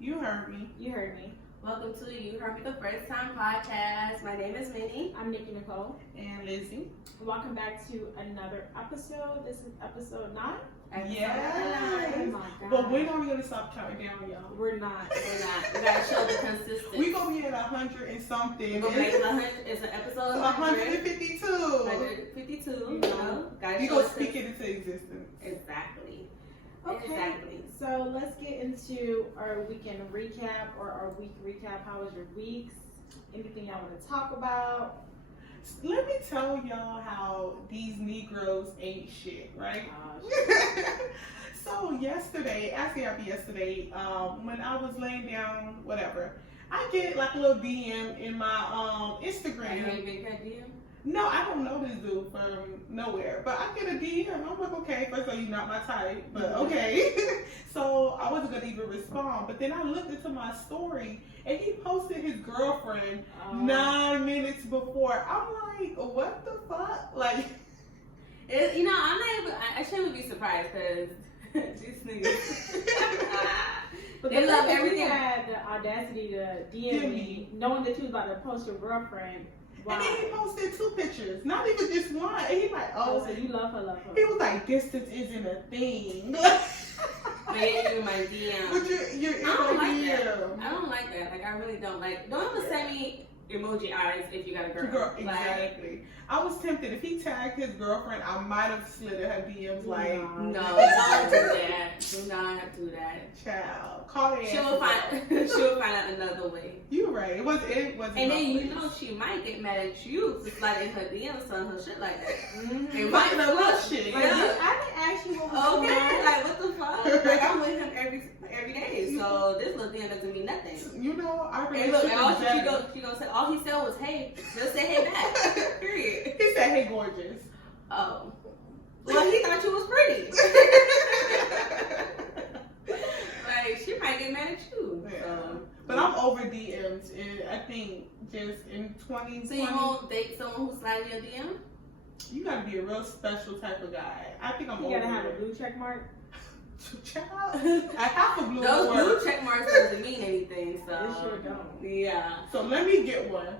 You heard me. You heard me. Welcome to You Heard Me the First Time podcast. My name is Minnie. I'm Nikki Nicole. And Lizzie. Welcome back to another episode. This is episode 9. Yes. Oh my God. But when are we going to stop counting down, y'all? We're not. We gotta show the consistency. We going to be at 100 and something. We're gonna make it 100. It's an episode 152. 152. You know. Gotta You show going the to speak it into existence. Exactly. Okay. Exactly. So let's get into our weekend recap or our week recap. How was your weeks? Anything y'all want to talk about? Let me tell y'all how these Negroes ain't shit, right? So yesterday, when I was laying down, whatever, I get like a little DM in my Instagram. You ain't been that DM? No, I don't know this dude from nowhere, but I get a DM. I'm like, okay, first of all, you're not my type, but okay. So I wasn't gonna even respond, but then I looked into my story and he posted his girlfriend 9 minutes before. I'm like, what the fuck? Like, I'm not even. I shouldn't be surprised because these niggas. But They love you everything. had the audacity to DM me, knowing that you was about to post your girlfriend. Wow. and then he posted 2 pictures, not even just one. And he like, Oh, so you love her. he was like, distance isn't a thing. Made you my DM. But you're in I don't my like that. DM. I don't like that. Like, I really don't like. Don't ever send me emoji eyes if you got a girl. Exactly. I was tempted. If he tagged his girlfriend, I might have slid in her DMs like, No, don't do that. Do not do that. child, call it. She'll find out another way. You're right. It was. And then she might get mad at you for sliding her DMs on her shit like that. Mm-hmm. It might Fucking up shit. Yeah. I didn't ask you what was going Okay, on. like what the fuck? Like I'm with him every day, so this little thing doesn't mean nothing. You know, our And look, relationship all is better. she gonna say, all he said was, "Hey," just say, "Hey" back. Period. He said, "Hey, gorgeous." Oh, well, he thought you was pretty. Like she might get mad at you. Yeah. So. But I'm over DMs, and I think just in 2020, So you won't date someone who's sliding your DM? you gotta be a real special type of guy. I think I'm You over gotta have a it. blue check mark. Child, I have a blue Those one. blue check marks doesn't mean anything. So They sure don't. Yeah. So let me get one.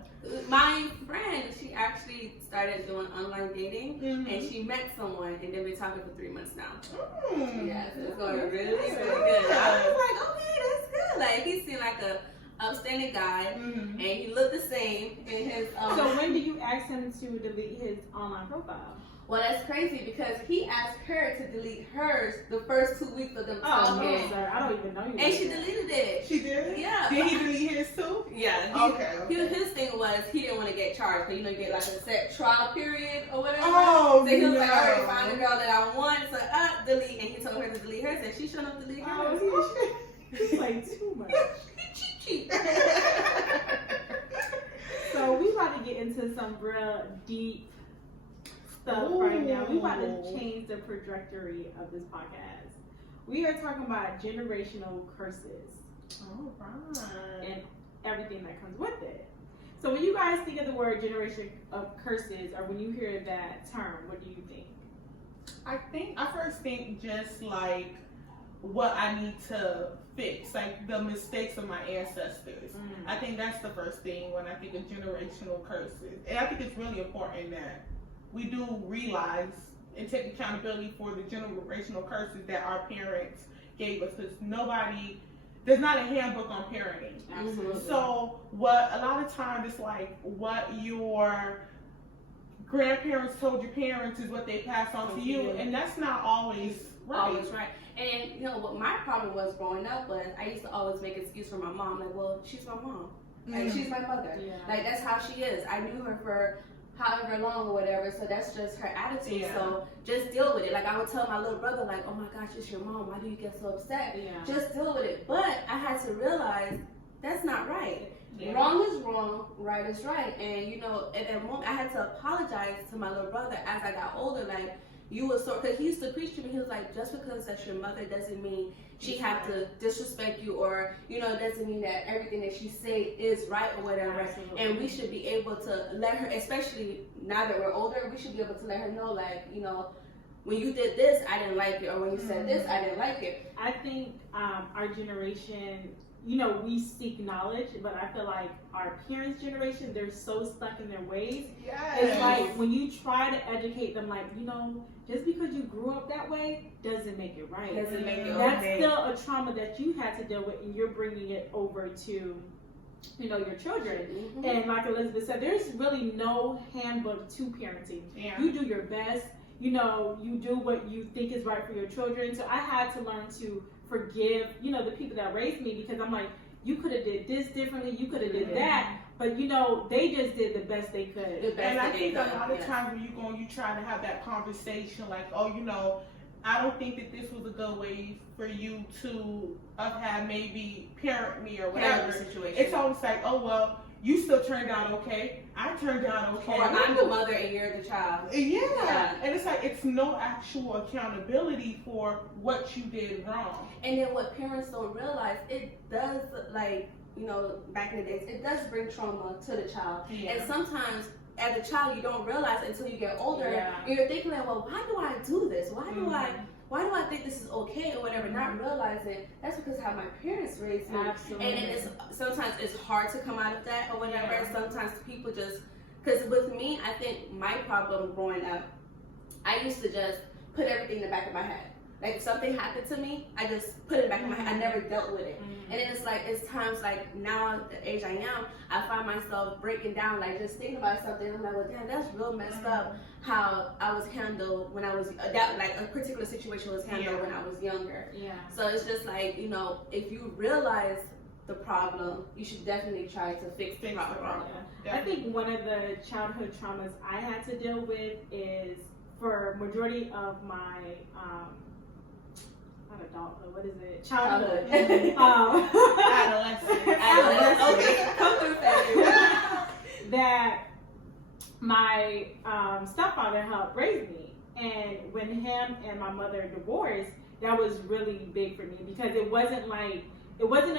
My friend, she actually started doing online dating, Mhm. and she met someone, and they've been talking for 3 months now. Mm. Yes, it's going really, really That's good. good. I was like, okay, that's good. Like he seemed like a upstanding guy, Mhm. and he looked the same in his. So when did you ask him to delete his online profile? Well, that's crazy because he asked her to delete hers the first 2 weeks of them Oh, talking, no, sir. I don't even know you. and she deleted it. She did? Yeah. Did he delete his too? Yeah. Okay. His thing was he didn't want to get charged, but you know, you get like a set trial period or whatever. Oh, So he was no. like, all right, find the girl that I want, so delete. And he told her to delete hers, and she shouldn't have deleted hers. Oh, he's like too much. Cheap. So we about to get into some real deep stuff right now. We about to Ooh. change the trajectory of this podcast. We are talking about generational curses All right. and everything that comes with it. So when you guys think of the word generation of curses, or when you hear that term, what do you think? I first think just like what I need to fix, like the mistakes of my ancestors. I think that's the first thing when I think of generational curses. And I think it's really important that we do realize and take accountability for the generational curses that our parents gave us, because there's not a handbook on parenting. Absolutely. So what a lot of times it's like what your grandparents told your parents is what they pass on to you, and that's not always right. Always right. And you know what my problem was growing up was I used to always make excuse for my mom, like, well, she's my mom. Like she's my mother. Yeah. Like that's how she is. I knew her for however long or whatever, so that's just her attitude. Yeah. So just deal with it. Like I would tell my little brother, like, oh my gosh, it's your mom. Why do you get so upset? Yeah. Just deal with it. But I had to realize that's not right. Yeah. Wrong is wrong, right is right. And you know, at that moment, I had to apologize to my little brother as I got older. Like you was so, because he used to preach to me. He was like, just because that's your mother doesn't mean she have to disrespect you, or you know, it doesn't mean that everything that she say is right or whatever. Absolutely. And we should be able to let her, especially now that we're older, we should be able to let her know, like, you know, when you did this, I didn't like it, or when you said this, I didn't like it. I think our generation you know, we seek knowledge, but I feel like our parents' generation, they're so stuck in their ways. Yes. It's like when you try to educate them, like, you know, just because you grew up that way doesn't make it right. Doesn't make it That's okay. still a trauma that you had to deal with, and you're bringing it over to, you know, your children. Mm-hmm. And like Elizabeth said, there's really no handbook to parenting. Yeah. You do your best. You know, you do what you think is right for your children. So I had to learn to forgive, you know, the people that raised me, because I'm like, you could have did this differently, you could have did that, but you know, they just did the best they could. And I think a lot of times when you try to have that conversation, like, oh, you know, I don't think that this was a good way for you to have had maybe parent me or whatever. Situation. It's always like, oh, well, you still turned out okay. I turned out okay. Or I'm the mother and you're the child. Yeah. And it's like, it's no actual accountability for what you did wrong. And then what parents don't realize, it does, like, you know, back in the days, it does bring trauma to the child. Yeah. And sometimes as a child, you don't realize until you get older. Yeah. And you're thinking like, well, why do I do this? Why do I think this is okay or whatever? Not realizing that's because of how my parents raised me. Absolutely. And then sometimes it's hard to come out of that or whatever. Yeah. Sometimes people just, because with me, I think my problem growing up, I used to just put everything in the back of my head. Like if something happened to me, I just put it back in my head. I never dealt with it. And then it's like, it's times like now at the age I am, I find myself breaking down, like just thinking about something. I'm like, well, damn, that's real messed up how I was handled when I was, that like a particular situation was handled when I was younger. Yeah. So it's just like, you know, if you realize the problem, you should definitely try to fix the problem. Yeah. I think one of the childhood traumas I had to deal with is, for majority of my not adulthood, what is it? Childhood. Adolescence. Okay, come through, Fabio. That my stepfather helped raise me, and when him and my mother divorced, that was really big for me, because it wasn't a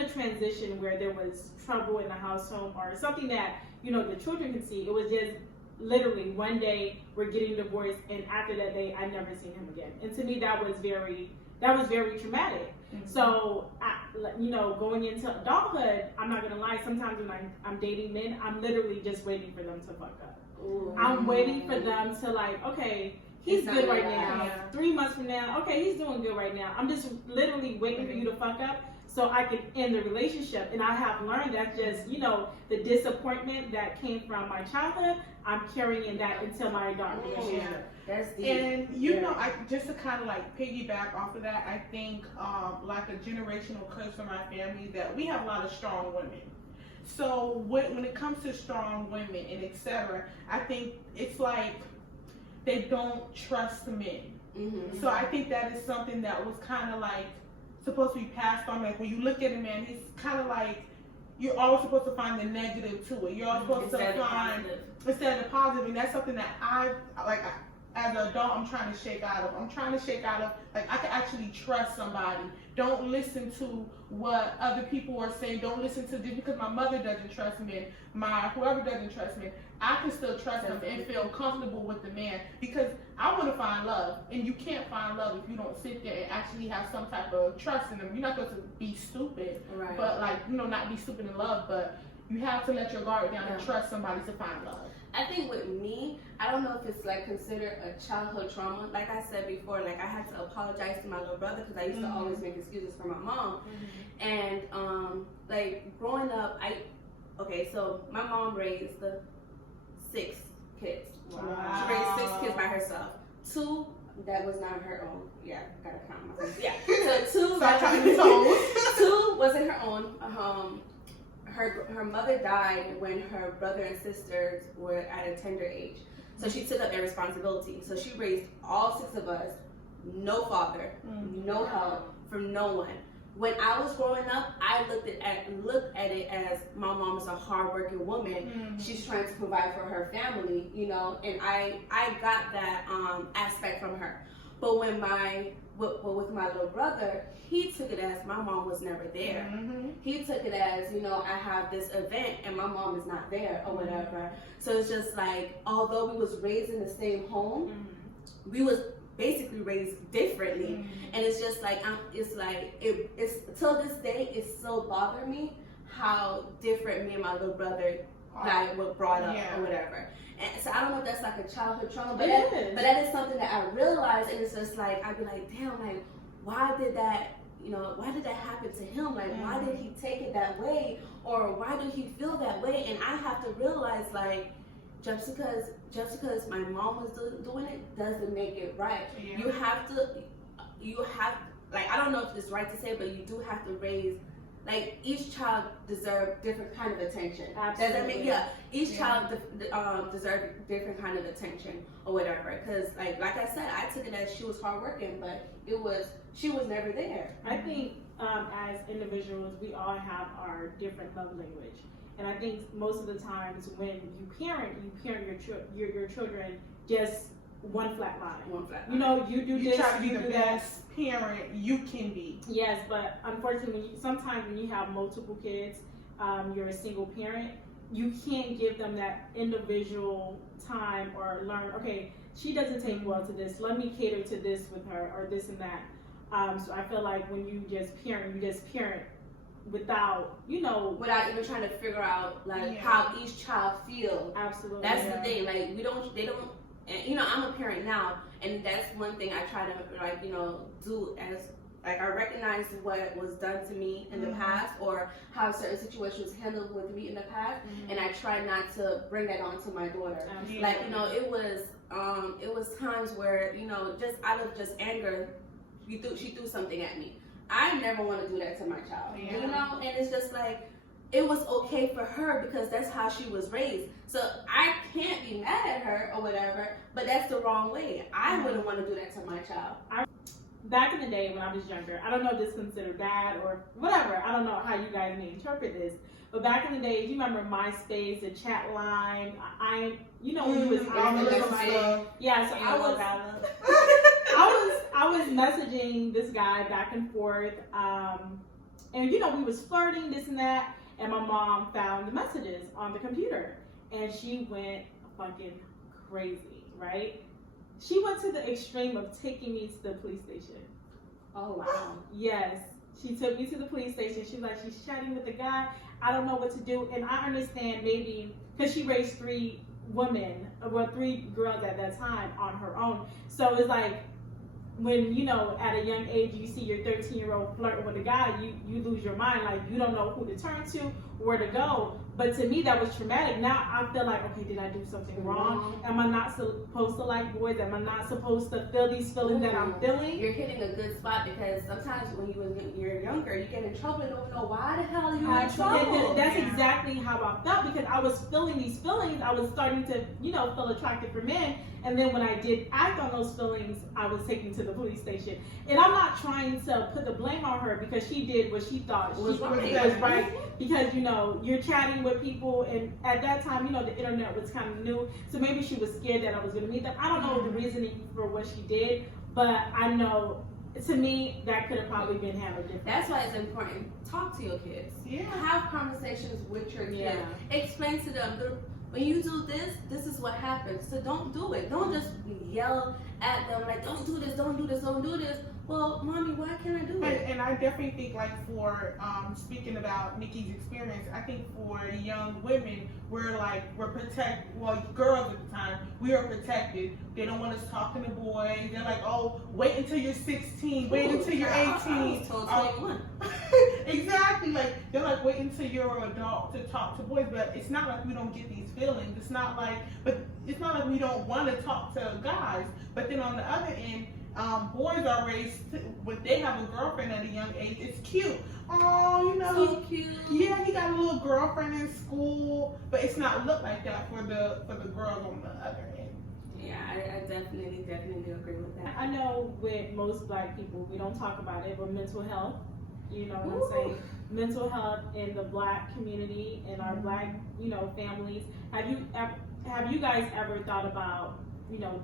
transition where there was trouble in the household or something that, you know, the children could see. It was just literally one day we're getting divorced, and after that day I never seen him again. And to me that was very traumatic. Mm-hmm. So you know, going into adulthood, I'm not gonna lie, sometimes when I'm dating men, I'm literally just waiting for them to fuck up. Ooh. I'm waiting for them to like, okay, he's good right now. Yeah. 3 months from now, okay, he's doing good right now. I'm just literally waiting for you to fuck up so I can end the relationship. And I have learned that just, you know, the disappointment that came from my childhood, I'm carrying that into my adult relationship. That's deep. And you know, I just to kind of like piggyback off of that, I think like a generational curse for my family, that we have a lot of strong women. So when it comes to strong women and etc., I think it's like they don't trust men. Mm-hmm. So I think that is something that was kind of like supposed to be passed on. Like when you look at a man, he's kind of like, you're always supposed to find the negative to it. You're always supposed to find instead of the positive, and that's something that as an adult, I'm trying to shake out of. Like, I can actually trust somebody. Don't listen to what other people are saying. Don't listen to just because my mother doesn't trust men, whoever doesn't trust men, I can still trust them and feel comfortable with the man, because I want to find love, and you can't find love if you don't sit there and actually have some type of trust in them. You're not supposed to be stupid, right? But like, you know, not be stupid in love, but you have to let your guard down and trust somebody to find love. I think with me, I don't know if it's like considered a childhood trauma. Like I said before, like I had to apologize to my little brother because I used to always make excuses for my mom. And like growing up, so my mom raised 6 kids. Wow. She raised 6 kids by herself. 2 that was not her own. Yeah, gotta count myself. Yeah. So 2 wasn't her own. Her mother died when her brother and sisters were at a tender age. So she took up their responsibility. So she raised all 6 of us, no father, no help from no one. When I was growing up, I looked at it as my mom is a hardworking woman. She's trying to provide for her family, you know, and I got that aspect from her. But when with my little brother, he took it as my mom was never there. He took it as, you know, I have this event and my mom is not there or whatever. So it's just like, although we was raised in the same home, we was basically raised differently, and it's just like it's till this day it's still bothering me how different me and my little brother like were brought up or whatever. And so I don't know if that's like a childhood trauma, but that is something that I realized, and it's just like I'd be like, damn, like why did that happen to him? Like why did he take it that way, or why do he feel that way? And I have to realize like just because my mom was doing it doesn't make it right. You have like I don't know if it's right to say, but you do have to raise. Like each child deserves different kind of attention. Absolutely. Does that make each child deserves different kind of attention or whatever. Because like I said, I took it as she was hardworking, but she was never there. I think as individuals, we all have our different love language, and I think most of the times when you parent your children just one flat line. You know, you do this, try to be you the do that. best parent you can be. Yes, but unfortunately, sometimes when you have multiple kids, you're a single parent, you can't give them that individual time or learn, okay, she doesn't take well to this, let me cater to this with her or this and that. So I feel like when you just parent without even trying to figure out like how each child feels. Absolutely. That's the thing. Like they don't. And, I'm a parent now, and that's one thing I try to do as I recognize what was done to me in the past, or how certain situations handled with me in the past, and I try not to bring that on to my daughter. Like it was times where just out of just anger, she threw something at me. I never want to do that to my child, and it's just like. It was okay for her because that's how she was raised. So I can't be mad at her or whatever, but that's the wrong way. I wouldn't want to do that to my child. Back in the day when I was younger, I don't know if this is considered bad or whatever. I don't know how you guys may interpret this. But back in the day, you remember MySpace, the chat line. When you was stuff. Yeah, so I was messaging this guy back and forth, and we was flirting, this and that. And my mom found the messages on the computer, and she went fucking crazy, right? She went to the extreme of taking me to the police station. Oh, wow. Yes, she took me to the police station. She's like, she's chatting with the guy. I don't know what to do. And I understand maybe, because she raised three girls at that time on her own. So it's like, when at a young age you see your 13-year-old flirting with a guy, you lose your mind. Like you don't know who to turn to, where to go. But to me that was traumatic. Now I feel like, okay, did I do something wrong? Am I not supposed to like boys? Am I not supposed to feel these feelings that I'm feeling? You're hitting a good spot, because sometimes when you're younger, you get in trouble and don't know why the hell you're in trouble. That's exactly how I felt, because I was feeling these feelings. I was starting to feel attracted for men. And then when I did act on those feelings, I was taken to the police station. And I'm not trying to put the blame on her, because she did what she thought was right. Because, you're chatting with people, and at that time, the internet was kind of new. So maybe she was scared that I was going to meet them. I don't know the reasoning for what she did, but I know, to me, that could have probably been handled differently. That's why it's important. Talk to your kids. Yeah. Have conversations with your kids. Explain to them, when you do this, this is what happens. So don't do it. Don't just yell at them like, don't do this, don't do this, don't do this. Well, mommy, why can't I do it? And I definitely think, like, for speaking about Nikki's experience, I think for young women, we're protected. Well, girls at the time, we are protected. They don't want us talking to boys. They're like, oh, wait until you're 16. Wait until you're 18. I was told 21. Exactly. Like, they're like, wait until you're an adult to talk to boys. But it's not like we don't get these feelings. It's not like we don't want to talk to guys. But then on the other end, boys are raised when they have a girlfriend at a young age. It's cute. Oh, so cute. Yeah, he got a little girlfriend in school, but it's not look like that for the girls on the other end. Yeah, I definitely agree with that. I know with most Black people, we don't talk about it, but mental health. You know what I'm saying? Mental health in the Black community, in our Black, families. Have you guys ever thought about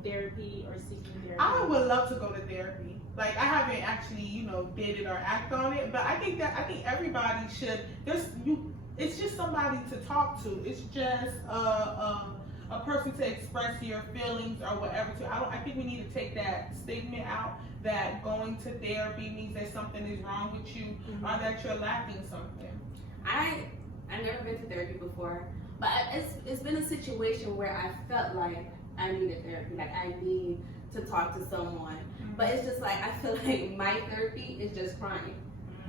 therapy or seeking therapy? I would love to go to therapy. Like, I haven't actually, did it or act on it, but I think everybody should. It's just somebody to talk to. It's just a person to express your feelings or whatever. I think we need to take that stigma out that going to therapy means that something is wrong with you or that you're lacking something. I never been to therapy before, but it's been a situation where I felt like I needed therapy, like I need to talk to someone. But it's just like I feel like my therapy is just crying.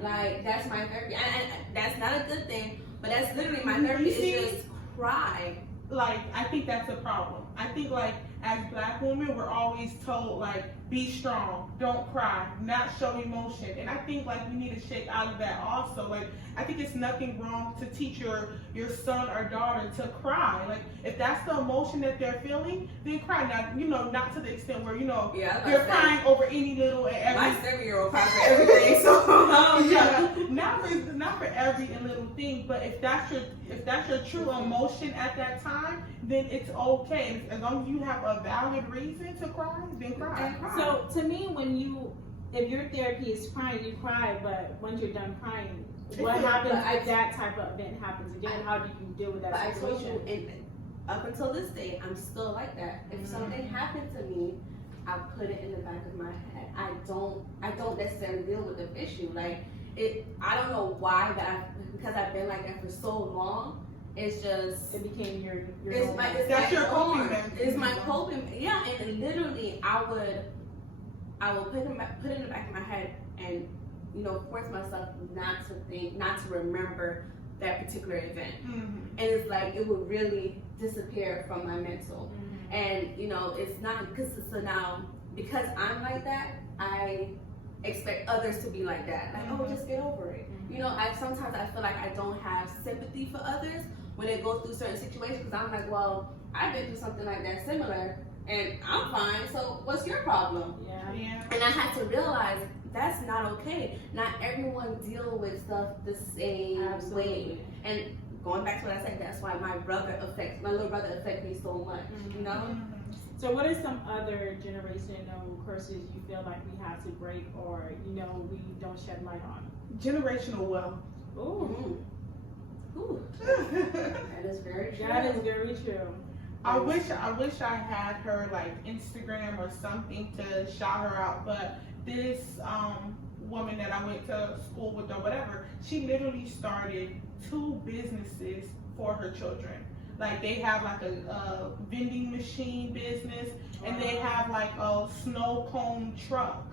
Like that's my therapy. And that's not a good thing, but that's literally my therapy is just cry. Like I think that's a problem. I think like as Black women, we're always told like be strong, don't cry, not show emotion. And I think like we need to shake out of that also. Like I think it's nothing wrong to teach your son or daughter to cry. Like if that's the emotion that they're feeling, then cry. Now, not to the extent where, they're crying over any little and every. My 7-year-old cries for everything, so yeah, not for every little thing, but if that's your true emotion at that time, then it's okay. As long as you have a valid reason to cry, then cry. So to me, if your therapy is crying, you cry, but once you're done crying, what happens if that type of event happens again? How do you deal with that situation? I told you, up until this day, I'm still like that. If something happened to me, I put it in the back of my head. I don't necessarily deal with the issue. Like I don't know why, but because I've been like that for so long. It's just it became your that's your coping mechanism. It's my coping. Yeah, and literally I would put it in the back of my head and force myself not to remember that particular event. And it's like it would really disappear from my mental. And it's not because I'm like that, I expect others to be like that. Like, just get over it. Sometimes I feel like I don't have sympathy for others when they go through certain situations because I'm like, well, I've been through something like that similar and I'm fine, so what's your problem? Yeah. And I had to realize that's not okay. Not everyone deal with stuff the same way. And going back to what I said, that's why my little brother affects me so much, So what are some other generational curses you feel like we have to break or, we don't shed light on? Generational wealth. Ooh. That is very true. That is very true. I wish I had her like Instagram or something to shout her out, but this woman that I went to school with or whatever, she literally started 2 businesses for her children. Like they have like a vending machine business and they have like a snow cone truck,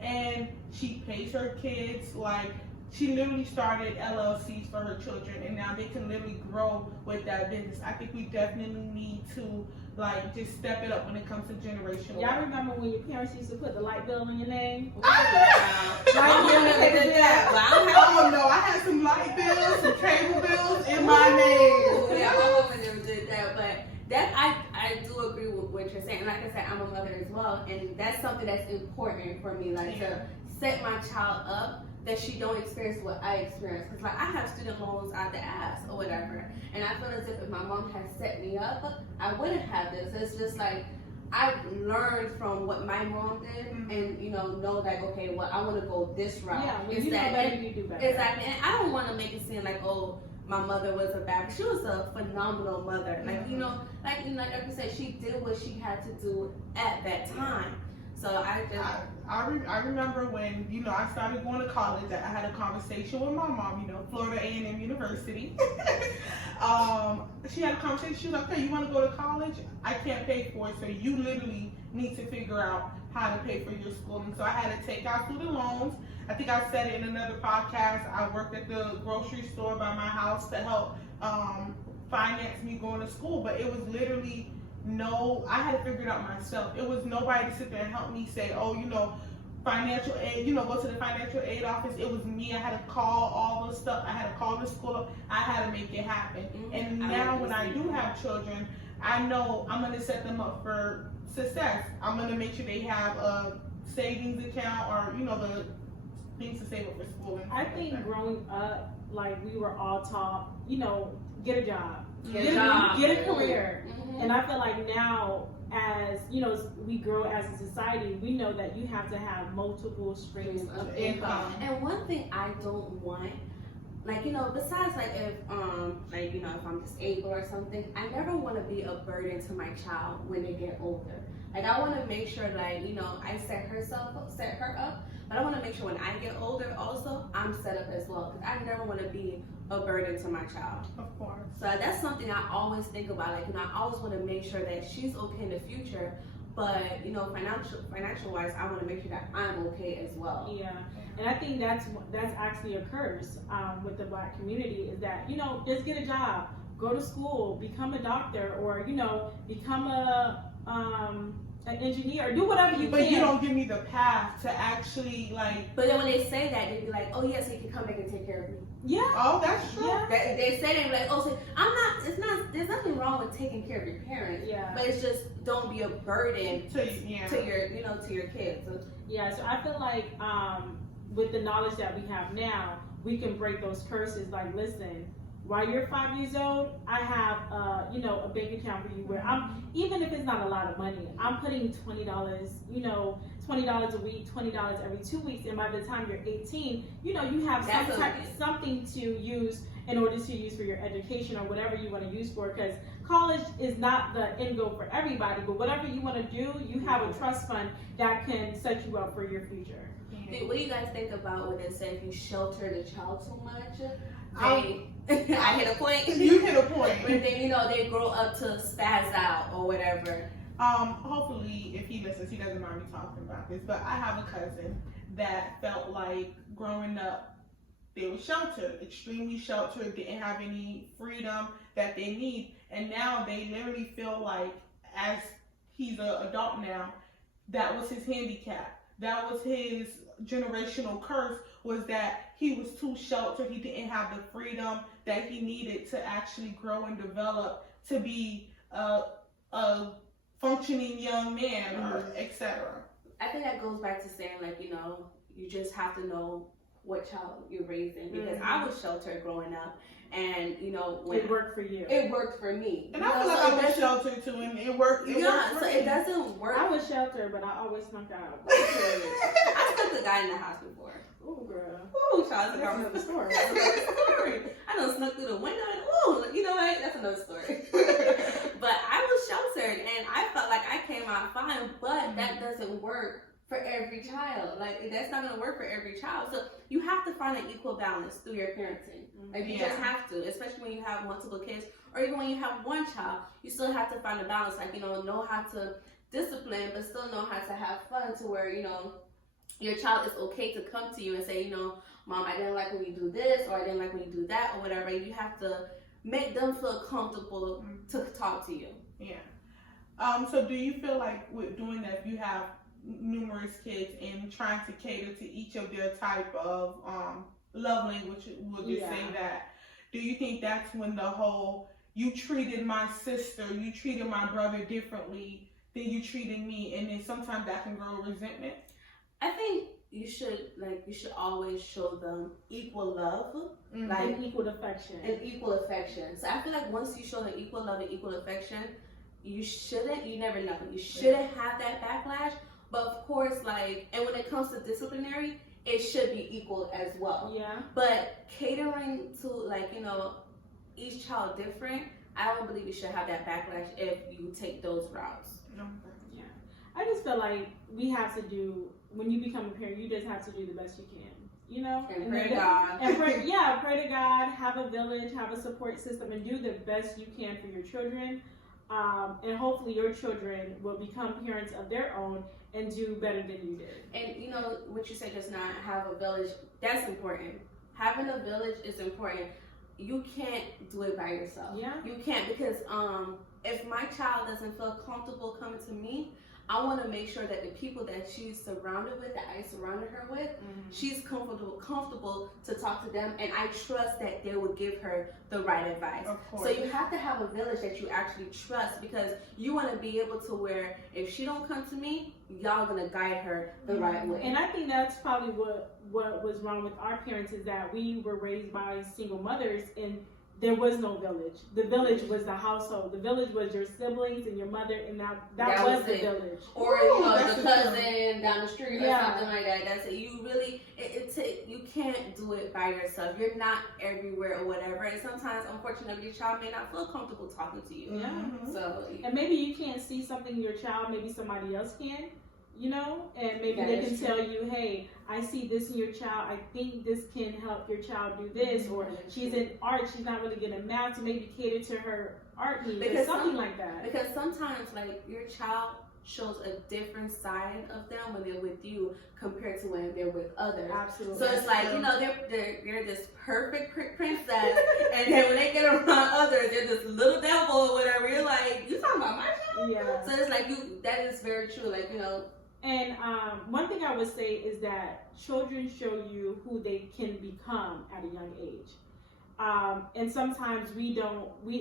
and she pays her kids like. She literally started LLCs for her children, and now they can literally grow with that business. I think we definitely need to like just step it up when it comes to generational. Y'all remember when your parents used to put the light bill on your name? Oh no, I had some light bills, some cable bills in my name. Yeah, my mama never did that, but that I do agree with what you're saying. Like I said, I'm a mother as well, and that's something that's important for me, like to set my child up that she don't experience what I experienced. Because like I have student loans out the ass or whatever, and I feel as if my mom had set me up, I wouldn't have this. It's just like I've learned from what my mom did, and know like, okay, well, I want to go this route. Yeah, when you know better, you do better. Exactly, and I don't want to make it seem like, oh, my mother was a bad. She was a phenomenal mother. Like like you said, she did what she had to do at that time. So I remember when I started going to college. I had a conversation with my mom. Florida A&M University. She had a conversation. She was like, "Okay, you want to go to college? I can't pay for it, so you literally need to figure out how to pay for your schooling." So I had to take out student loans. I think I said it in another podcast. I worked at the grocery store by my house to help finance me going to school, but it was literally. I had to figure it out myself. It was nobody to sit there and help me say, financial aid, go to the financial aid office. It was me. I had to call all the stuff. I had to call the school. I had to make it happen. And now when I do have children, I know I'm going to set them up for success. I'm going to make sure they have a savings account or, the things to save up for school. I think growing up, like we were all taught, get a job. Get a career. And I feel like now, as we grow as a society, we know that you have to have multiple streams of income. And one thing I don't want like, you know, besides like if like, you know, if I'm disabled or something, I never want to be a burden to my child when they get older. Like, I want to make sure, like, you know, I set her up, but I want to make sure when I get older also, I'm set up as well, because I never want to be a burden to my child. Of course. So that's something I always think about. Like, you know, I always want to make sure that she's okay in the future, but, you know, financial wise, I want to make sure that I'm okay as well. Yeah, and I think that's actually a curse with the Black community, is that, you know, just get a job, go to school, become a doctor, or, you know, become an engineer, or do whatever you can. But you don't give me the path to actually, like. But then when they say that, they be like, oh yes, he can come back and take care of me. Yeah. Oh, that's true. Yeah. They say that, like, oh, so there's nothing wrong with taking care of your parents. Yeah. But it's just, don't be a burden To your, you know, to your kids. So, Yeah, so I feel like with the knowledge that we have now, we can break those curses. Like, listen, while you're 5 years old, I have, you know, a bank account for you where even if it's not a lot of money, I'm putting $20, you know, $20 a week, $20 every 2 weeks, and by the time you're 18, you know, you have something to use in order to use for your education or whatever you want to use for, because college is not the end goal for everybody, but whatever you want to do, you have a trust fund that can set you up for your future. what do you guys think about when it says you shelter the child too much? I hit a point. You hit a point. But then, you know, they grow up to spaz out or whatever. Hopefully, if he listens, he doesn't mind me talking about this. But I have a cousin that felt like growing up, they were sheltered, extremely sheltered, didn't have any freedom that they need, and now they literally feel like, as he's an adult now, that was his handicap. That was his generational curse, was that he was too sheltered. He didn't have the freedom that he needed to actually grow and develop to be a functioning young man, or etc. I think that goes back to saying, like, you know, you just have to know what child you're raising, because I was sheltered growing up, and, you know, when it worked for you. It worked for me. And I feel like I was sheltered too, and it worked. It doesn't work. I was sheltered, but I always snuck out. I snuck the guy in the house before. Oh, girl. Ooh, child, That's another story. That's another story. I done snuck through the window, and ooh, you know what? That's another story. But I was sheltered, and I felt like I came out fine, but that doesn't work for every child. Like, that's not going to work for every child. So you have to find an equal balance through your parenting. Like, you just have to, especially when you have multiple kids, or even when you have one child, you still have to find a balance. Like, you know how to discipline, but still know how to have fun, to where, you know, your child is okay to come to you and say, you know, Mom, I didn't like when you do this, or I didn't like when you do that, or whatever. You have to make them feel comfortable to talk to you. Yeah. So do you feel like with doing that, if you have numerous kids and trying to cater to each of their type of love language, we'll just say that, do you think that's when the whole, you treated my sister, you treated my brother differently than you treated me, and then sometimes that can grow resentment? I think you should always show them equal love, like, and equal affection. So I feel like once you show them equal love and equal affection, you never know, you shouldn't have that backlash. But of course, like, and when it comes to disciplinary, it should be equal as well. Yeah. But catering to, like, you know, each child different, I don't believe you should have that backlash if you take those routes. No. Yeah. I just feel like we have to do, when you become a parent, you just have to do the best you can. You know? And pray to God. And pray to God, have a village, have a support system, and do the best you can for your children. And hopefully your children will become parents of their own and do better than you did. And, you know, what you said just now, have a village, that's important. Having a village is important. You can't do it by yourself. Yeah. You can't, because if my child doesn't feel comfortable coming to me, I want to make sure that the people that she's surrounded with, that I surrounded her with, she's comfortable to talk to them, and I trust that they will give her the right advice. Of course. So you have to have a village that you actually trust, because you want to be able to where if she don't come to me, y'all gonna guide her the right way. And I think that's probably what was wrong with our parents, is that we were raised by single mothers, and there was no village. The village was the household. The village was your siblings and your mother, and that was the village. Or the cousin down the street or something like that. That's it. You really, you can't do it by yourself. You're not everywhere or whatever. And sometimes, unfortunately, your child may not feel comfortable talking to you. Yeah. So, and maybe you can't see something in your child. Maybe somebody else can. And maybe they can tell you, hey, I see this in your child. I think this can help your child do this. Or she's in art. She's not really good at math. So maybe cater to her art needs or something like that. Because sometimes, like, your child shows a different side of them when they're with you compared to when they're with others. Absolutely. So it's like, they're this perfect princess, and then when they get around others, they're this little devil or whatever. You're like, you talking about my child? Yeah. So it's like, that is very true. Like, And one thing I would say is that children show you who they can become at a young age. And sometimes we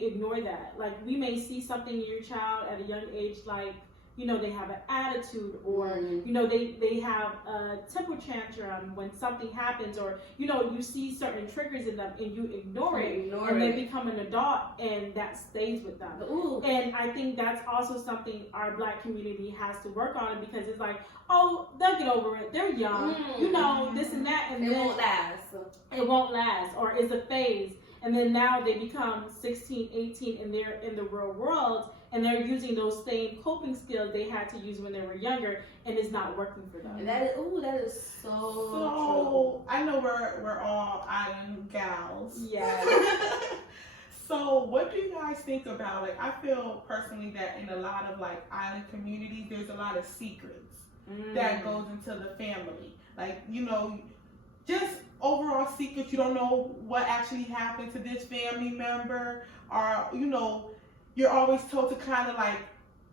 ignore that. Like, we may see something in your child at a young age, like, they have an attitude, or, they have a temper tantrum when something happens, or, you see certain triggers in them and you ignore it. They become an adult and that stays with them. Ooh. And I think that's also something our Black community has to work on, because it's like, oh, they'll get over it. They're young, this and that. And it won't last. It won't last, or it's a phase. And then now they become 16, 18, and they're in the real world, and they're using those same coping skills they had to use when they were younger, and it's not working for them. And that is so true. I know we're all island gals. Yeah. So what do you guys think about, like, I feel personally that in a lot of, like, island communities, there's a lot of secrets that goes into the family. Like, just overall secrets. You don't know what actually happened to this family member, or, you're always told to kind of, like,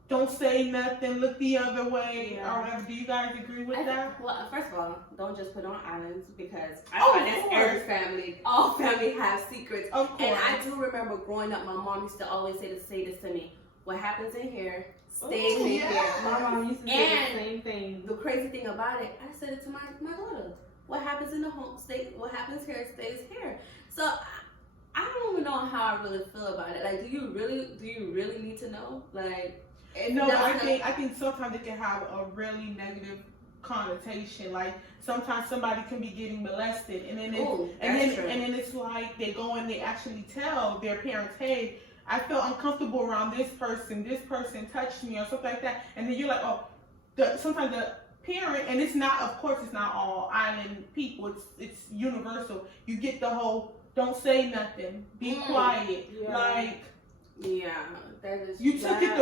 don't say nothing, look the other way, or whatever. Do you guys agree with that? Well, first of all, don't just put on islands, because I find that's every family. All family has secrets. Of course. And I do remember growing up, my mom used to always say this to me: what happens in here stays in here. My mom used to say the same thing. The crazy thing about it, I said it to my daughter: what happens in the home what happens here stays here. So I don't even know how I really feel about it. Like, do you really need to know? Like, no, I think sometimes it can have a really negative connotation. Like, sometimes somebody can be getting molested, and then it's like they go and they actually tell their parents, hey, I felt uncomfortable around this person touched me, or something like that. And then you're like, oh, sometimes the parent, and it's not all island people, it's universal. You get the whole, don't say nothing, be quiet, like, that is. You took it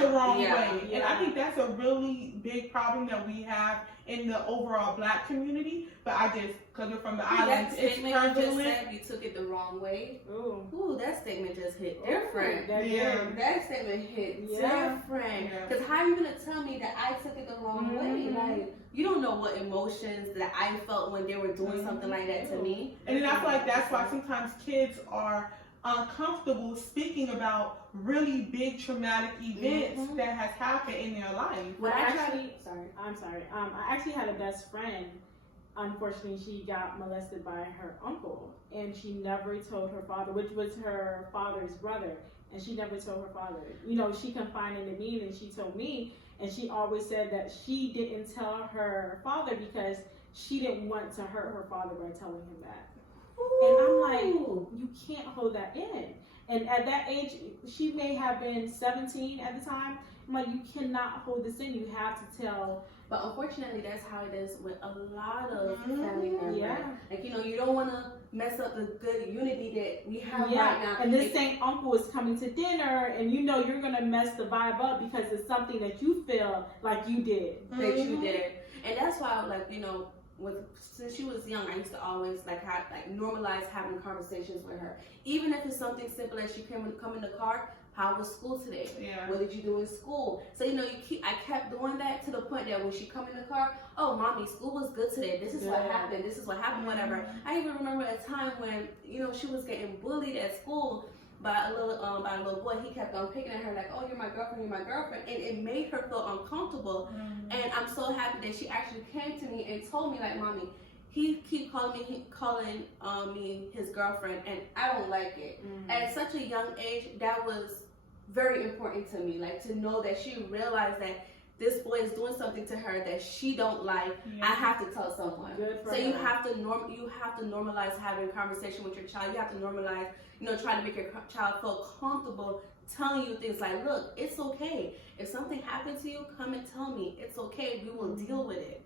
the wrong way, and I think that's a really big problem that we have in the overall Black community. But because we're from the islands, it's prevalent. You took it the wrong way. Ooh, that statement just hit different. That statement hit different. Because how are you gonna tell me that I took it the wrong way? Like, you don't know what emotions that I felt when they were doing something like that to me. And then I feel like that's why sometimes kids are uncomfortable speaking about really big traumatic events that has happened in their life. I'm sorry. I actually had a best friend. Unfortunately, she got molested by her uncle, and she never told her father, which was her father's brother, and she never told her father. She confided in me, and she told me, and she always said that she didn't tell her father because she didn't want to hurt her father by telling him that. And I'm like, you can't hold that in. And at that age, she may have been 17 at the time. I'm like, you cannot hold this in. You have to tell. But unfortunately, that's how it is with a lot of family members. Yeah. Like, you don't want to mess up the good unity that we have right now. And this same uncle is coming to dinner, and you're going to mess the vibe up because it's something that you feel like you did. That you did. And that's why, like, since she was young, I used to always normalize having conversations with her, even if it's something simple as she come in the car. How was school today? Yeah. What did you do in school? So I kept doing that to the point that when she come in the car, oh, mommy, school was good today. This is what happened. This is what happened. Whatever. I even remember a time when she was getting bullied at school by a little boy. He kept on picking at her like, oh, you're my girlfriend, and it made her feel uncomfortable. And I'm so happy that she actually came to me and told me, like, mommy, he keep calling me his girlfriend, and I don't like it. At such a young age, that was very important to me, like to know that she realized that this boy is doing something to her that she don't like. I have to tell someone. So you have to normalize having a conversation with your child. You have to normalize, trying to make your child feel comfortable telling you things like, look, it's okay. If something happened to you, come and tell me. It's okay. We will deal with it.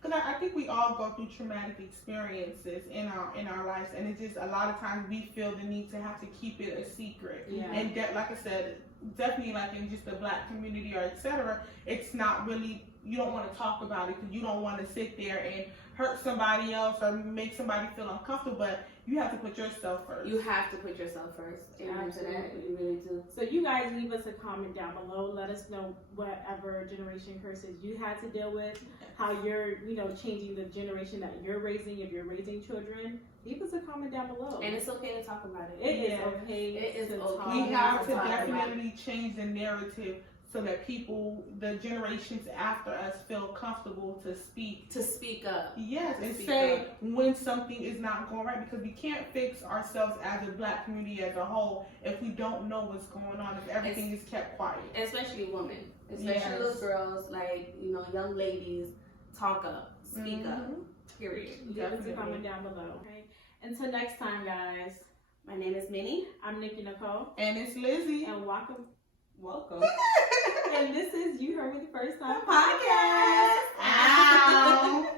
Because I think we all go through traumatic experiences in our lives, and it's just a lot of times we feel the need to have to keep it a secret. And that, like I said, definitely like in just the Black community or etc., it's not really, you don't want to talk about it because you don't want to sit there and hurt somebody else or make somebody feel uncomfortable, but you have to put yourself first. You have to put yourself first. Amen to that. You really do. So you guys leave us a comment down below. Let us know whatever generation curses you had to deal with, how you're, changing the generation that you're raising, if you're raising children. Leave us a comment down below. And it's okay to talk about it. It is okay. It is okay. We have to definitely change the narrative so that the generations after us feel comfortable to speak up. Yes, and say when something is not going right, because we can't fix ourselves as a Black community as a whole if we don't know what's going on, if everything is kept quiet. Especially women, especially little girls, like, young ladies, talk up, speak up, period. Leave us a comment down below. Okay. Until next time, guys. My name is Minnie. I'm Nikki Nicole. And it's Lizzie. And welcome. And this is You Heard Me the First Time.